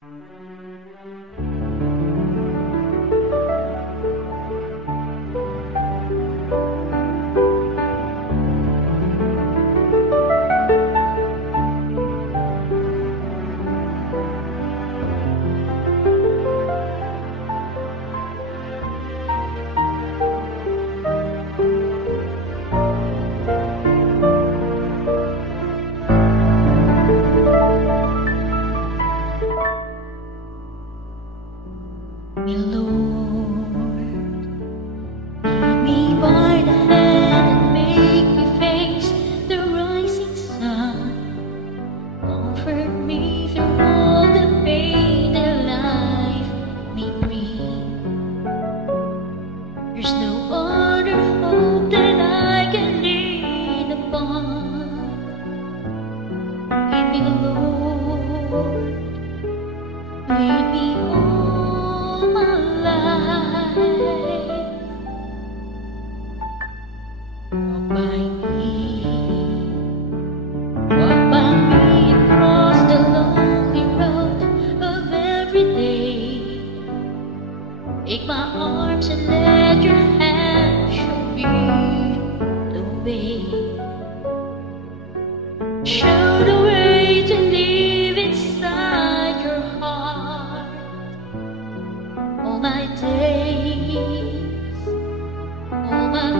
Dear Lord, lead me by the hand and make me face the rising sun. Comfort me through all the pain that life may bring. There's no other hope that I can lean upon. Lead me, Lord, lead me all my life. Walk by me across the lonely road of every day. Take my arms and let your hand show me the way. Show the way to live inside your heart. All my days, all my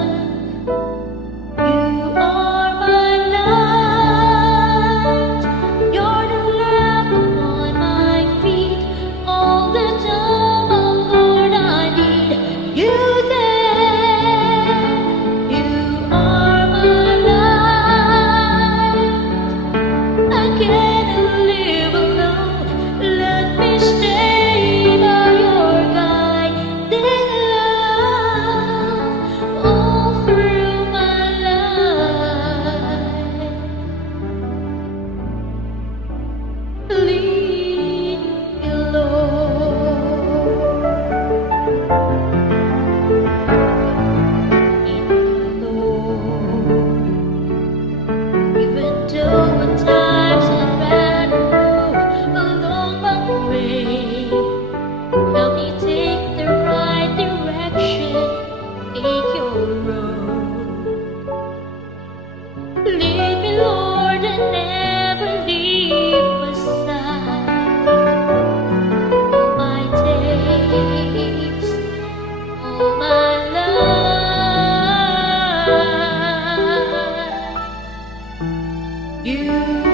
life, you are my light. You're the lamp upon my feet. All the time, oh Lord, I need you there. You are my light. I can't live alone. Let me stay by your guiding love all through my life. Lead me, Lord. Lead me, Lord. Even though at times I'd rather go along my way, help me take the right direction, take your road. Lead me, Lord, and never leave my side. All my days, all my life, you